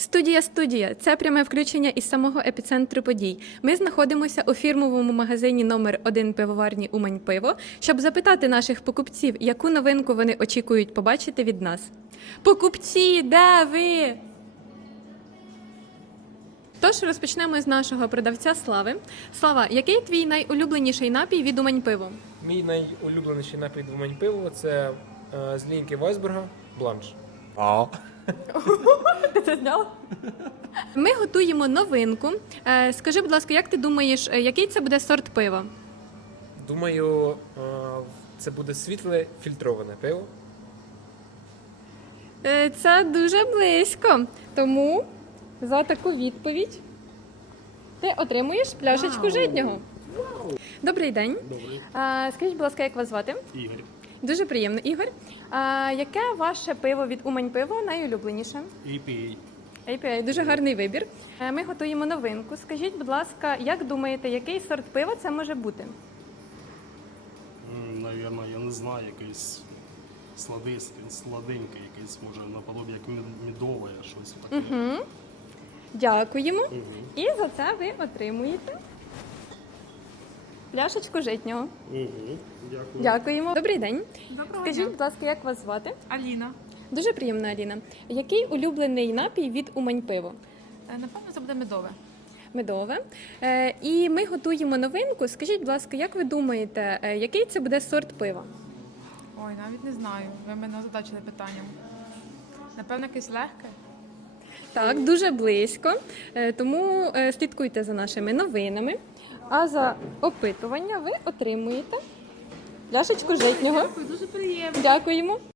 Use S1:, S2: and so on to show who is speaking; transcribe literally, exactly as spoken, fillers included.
S1: Студія «Студія» – це пряме включення із самого епіцентру подій. Ми знаходимося у фірмовому магазині номер один пивоварні «Умань Пиво», щоб запитати наших покупців, яку новинку вони очікують побачити від нас. Покупці, де ви? Тож розпочнемо з нашого продавця Слави. Слава, який твій найулюбленіший напій від «Умань Пиво»?
S2: Мій найулюбленіший напій від «Умань Пиво» – це е, з лінійки Вайсберга бланш.
S3: А.
S1: Ти це зняла? Ми готуємо новинку. Е, Скажи, будь ласка, як ти думаєш, е, який це буде сорт пива?
S2: Думаю, е, це буде світле фільтроване пиво.
S1: Е, Це дуже близько. Тому за таку відповідь ти отримуєш пляшечку житнього. Добрий день.
S3: Добрий.
S1: А, скажіть, будь ласка, як вас звати?
S3: Ігор.
S1: Дуже приємно, Ігор. А, яке ваше пиво від «Умань Пиво» найулюбленіше?
S3: ей пі ей.
S1: ей пі ей – дуже гарний вибір. Е, Ми готуємо новинку. Скажіть, будь ласка, як думаєте, який сорт пива це може бути?
S3: М, Навірно, я не знаю, якийсь сладиський, сладенький, якийсь, може, наподобі як мід- мідове, щось таке.
S1: Угу. Дякуємо.
S3: Мгм.
S1: І за це ви отримуєте пляшечку житнього.
S3: Мгм. Дякую.
S1: Дякуємо. Добрий день.
S4: Доброго
S1: Скажіть,
S4: дня.
S1: будь ласка, як вас звати?
S4: Аліна.
S1: Дуже приємно, Аліна. Який улюблений напій від «Умань Пиво»?
S4: Е, Напевно, це буде медове.
S1: Медове. Е, І ми готуємо новинку. Скажіть, будь ласка, як ви думаєте, е, який це буде сорт пива?
S4: Ой, навіть не знаю. Ви мене озадачили питанням. Напевно, якесь легке.
S1: Так, дуже близько. Е, Тому е, слідкуйте за нашими новинами. А за опитування ви отримуєте пляшечку житнього.
S4: Дякую, дуже приємно.
S1: Дякуємо.